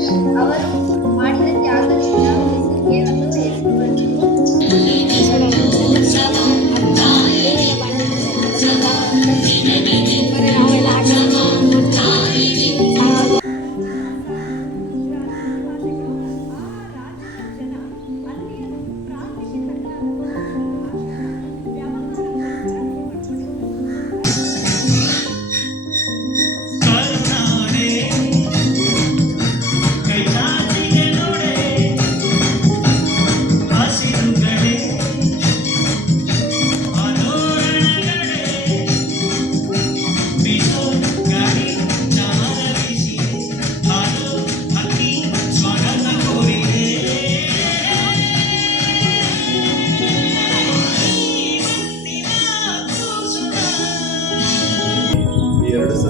ಅವರು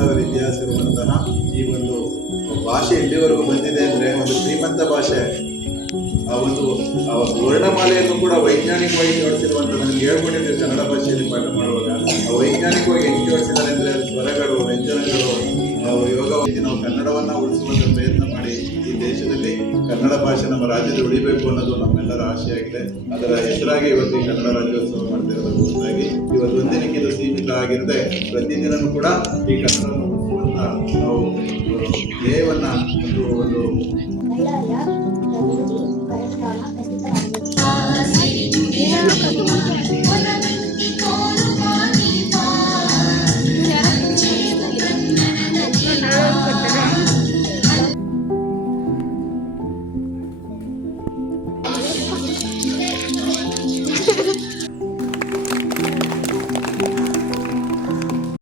ಸಾವಿರ ಇತಿಹಾಸ ಇರುವಂತಹ ಈ ಒಂದು ಭಾಷೆ ಎಲ್ಲಿವರೆಗೂ ಬಂದಿದೆ ಅಂದ್ರೆ ಒಂದು ಶ್ರೀಮಂತ ಭಾಷೆ. ಆ ಒಂದು, ಆ ವರ್ಣಮಾಲೆಯನ್ನು ಕೂಡ ವೈಜ್ಞಾನಿಕವಾಗಿ ಜೋಡಿಸಿರುವಂತಹ ನನಗೆ ಹೇಳ್ಕೊಂಡಿದ್ದೆ ಕನ್ನಡ ಭಾಷೆಯಲ್ಲಿ ಪಾಠ ಮಾಡುವಾಗ. ಆ ವೈಜ್ಞಾನಿಕವಾಗಿ ಹೆಂಗೆ ಜೋಡಿಸಿದ್ದಾರೆ ಅಂದ್ರೆ ಸ್ವರಗಳು, ವ್ಯಂಜನಗಳು ಯೋಗವಾಗಿ ನಾವು ಕನ್ನಡವನ್ನ ಉಳಿಸುವಂತ ಕನ್ನಡ ಭಾಷೆ ನಮ್ಮ ರಾಜ್ಯದಲ್ಲಿ ಉಳಿಬೇಕು ಅನ್ನೋದು ನಮ್ಮೆಲ್ಲರ ಆಶೆಯಾಗಿದೆ ಅದರ ಹೆಸರಾಗಿ ಇವತ್ತು ಕನ್ನಡ ರಾಜ್ಯೋತ್ಸವ ಮಾಡ್ತಿರೋದಾಗಿ ಇವತ್ತು ಒಂದಿನಕ್ಕೆ ಇದು ಸೀಮಿತ ಆಗಿರದೆ ಪ್ರತಿದಿನವೂ ಕೂಡ ಈ ಕನ್ನಡವನ್ನು ಉಳಿಸುವಂತ ನಾವು ಒಂದು ಒಂದು